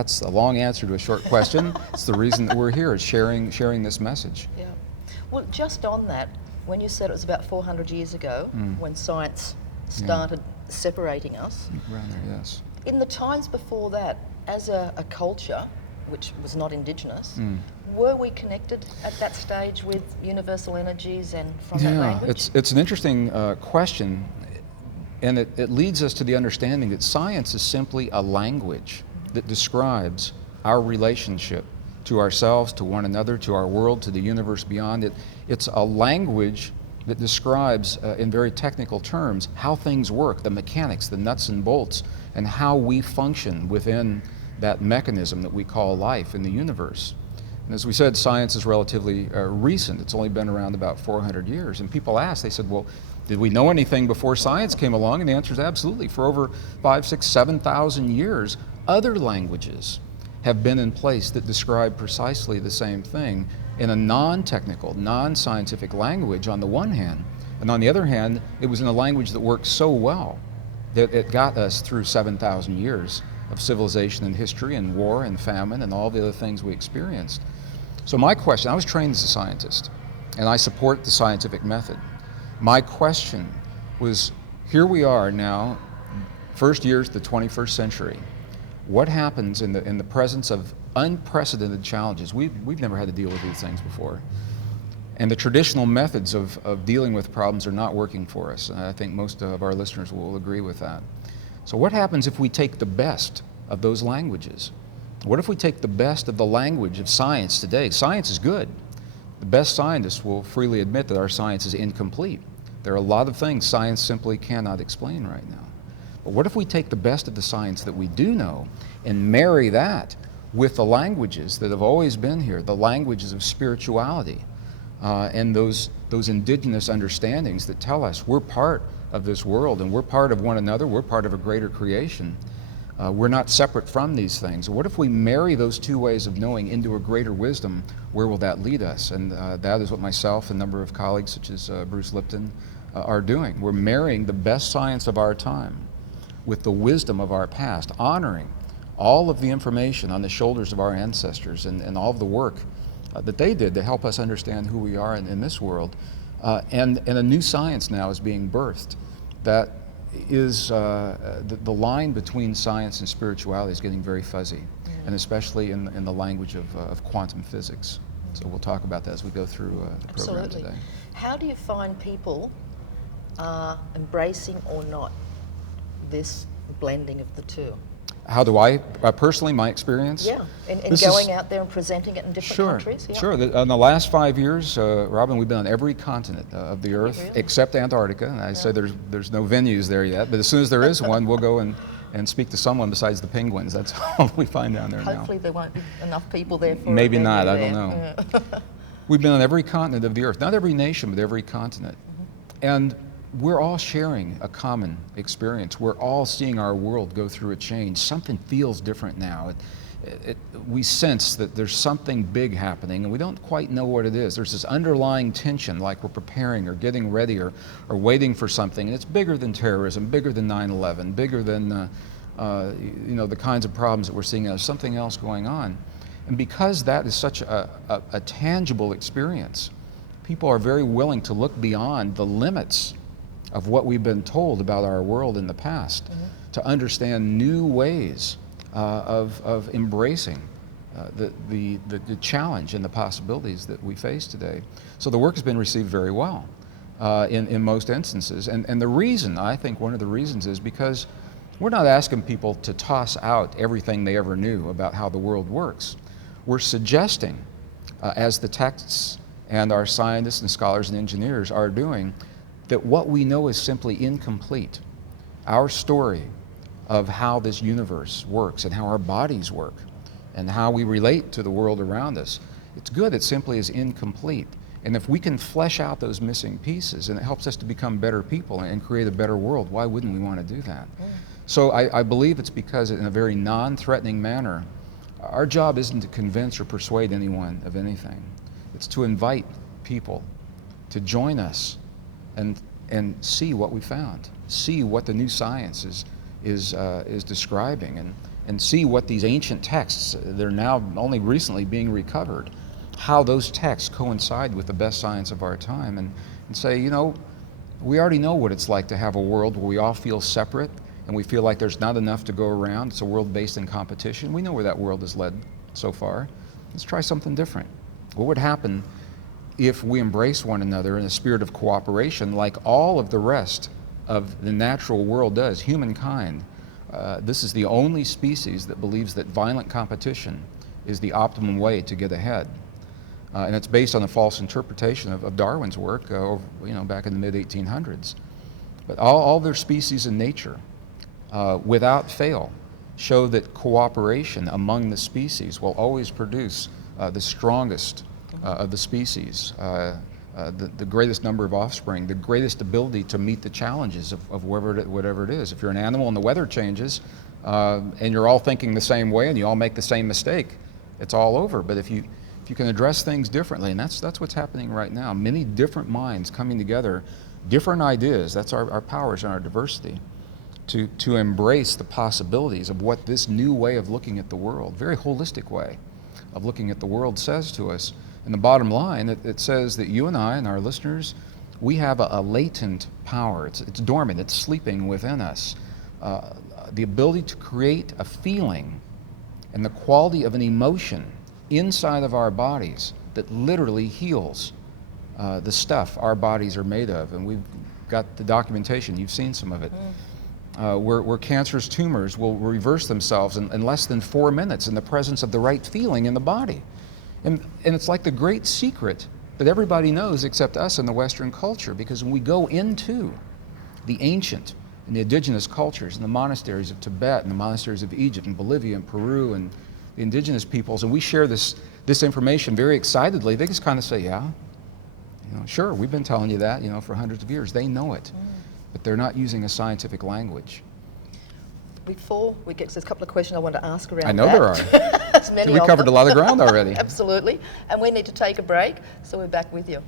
That's a long answer to a short question. It's the reason that we're here, is sharing this message. Yeah. Well, just on that, when you said it was about 400 years ago when science started separating us, Around there, yes. in the times before that, as a culture which was not indigenous, were we connected at that stage with universal energies and from that language? It's an interesting question, and it leads us to the understanding that science is simply a language that describes our relationship to ourselves, to one another, to our world, to the universe beyond it. It's a language that describes, in very technical terms, how things work, the mechanics, the nuts and bolts, and how we function within that mechanism that we call life in the universe. And as we said, science is relatively recent. It's only been around about 400 years. And people ask, they said, well, did we know anything before science came along? And the answer is absolutely. For over 5, 6, 7,000 years, other languages have been in place that describe precisely the same thing in a non-technical, non-scientific language on the one hand, and on the other hand, it was in a language that worked so well that it got us through 7,000 years of civilization and history and war and famine and all the other things we experienced. So my question, I was trained as a scientist, and I support the scientific method. My question was, here we are now, first years of the 21st century. What happens in the presence of unprecedented challenges? We've never had to deal with these things before. And the traditional methods of dealing with problems are not working for us. And I think most of our listeners will agree with that. So what happens if we take the best of those languages? What if we take the best of the language of science today? Science is good. The best scientists will freely admit that our science is incomplete. There are a lot of things science simply cannot explain right now. But what if we take the best of the science that we do know and marry that with the languages that have always been here, the languages of spirituality, and those indigenous understandings that tell us we're part of this world and we're part of one another, we're part of a greater creation. We're not separate from these things. What if we marry those two ways of knowing into a greater wisdom? Where will that lead us? And that is what myself and a number of colleagues such as Bruce Lipton are doing. We're marrying the best science of our time with the wisdom of our past, honoring all of the information on the shoulders of our ancestors and all of the work that they did to help us understand who we are in this world. And a new science now is being birthed that is, the line between science and spirituality is getting very fuzzy, and especially in the language of quantum physics. So we'll talk about that as we go through the program today. How do you find people embracing or not this blending of the two? How do I personally, my experience? Yeah, and going out there and presenting it in different countries? Yeah. Sure. In the last 5 years, Robin, we've been on every continent of the Earth, Really? except Antarctica. And I say there's no venues there yet, but as soon as there is one, we'll go and speak to someone besides the penguins. That's all we find down there now. Hopefully there won't be enough people there for Maybe a not, I venue don't there. know. We've been on every continent of the Earth, not every nation, but every continent. And we're all sharing a common experience. We're all seeing our world go through a change. Something feels different now. We sense that there's something big happening, and we don't quite know what it is. There's this underlying tension, like we're preparing or getting ready or waiting for something, and it's bigger than terrorism, bigger than 9/11, bigger than the kinds of problems that we're seeing. There's something else going on. And because that is such a tangible experience, people are very willing to look beyond the limits of what we've been told about our world in the past, to understand new ways of embracing the challenge and the possibilities that we face today. So the work has been received very well in most instances. And the reason, I think one of the reasons, is because we're not asking people to toss out everything they ever knew about how the world works. We're suggesting, as the texts and our scientists and scholars and engineers are doing, that what we know is simply incomplete. Our story of how this universe works and how our bodies work and how we relate to the world around us, it's good, it simply is incomplete. And if we can flesh out those missing pieces, and it helps us to become better people and create a better world, why wouldn't we want to do that? So I believe it's because, in a very non-threatening manner, our job isn't to convince or persuade anyone of anything. It's to invite people to join us and see what we found, see what the new science is describing, and see what these ancient texts, they're now only recently being recovered, how those texts coincide with the best science of our time, and say, you know, we already know what it's like to have a world where we all feel separate and we feel like there's not enough to go around. It's a world based in competition. We know where that world has led so far. Let's try something different. What would happen if we embrace one another in a spirit of cooperation like all of the rest of the natural world does, humankind? This is the only species that believes that violent competition is the optimum way to get ahead. And it's based on a false interpretation of Darwin's work back in the mid-1800s. But all their species in nature, without fail, show that cooperation among the species will always produce the strongest of the species, the greatest number of offspring, the greatest ability to meet the challenges of whatever it is. If you're an animal and the weather changes, and you're all thinking the same way and you all make the same mistake, it's all over. But if you can address things differently, and that's what's happening right now, many different minds coming together, different ideas, that's our powers and our diversity, to embrace the possibilities of what this new way of looking at the world, very holistic way of looking at the world, says to us. And the bottom line, it says that you and I and our listeners, we have a latent power. It's dormant, it's sleeping within us. The ability to create a feeling and the quality of an emotion inside of our bodies that literally heals the stuff our bodies are made of. And we've got the documentation, you've seen some of it, where cancerous tumors will reverse themselves in less than 4 minutes in the presence of the right feeling in the body. And it's like the great secret that everybody knows except us in the Western culture, because when we go into the ancient and the indigenous cultures and the monasteries of Tibet and the monasteries of Egypt and Bolivia and Peru and the indigenous peoples, and we share this information very excitedly, they just kind of say, yeah, sure, we've been telling you that, for hundreds of years. They know it, but they're not using a scientific language. Before we get to this, couple of questions I want to ask around I know that. there are. As many We of covered them. a lot of ground already. Absolutely. And we need to take a break, so we're back with you.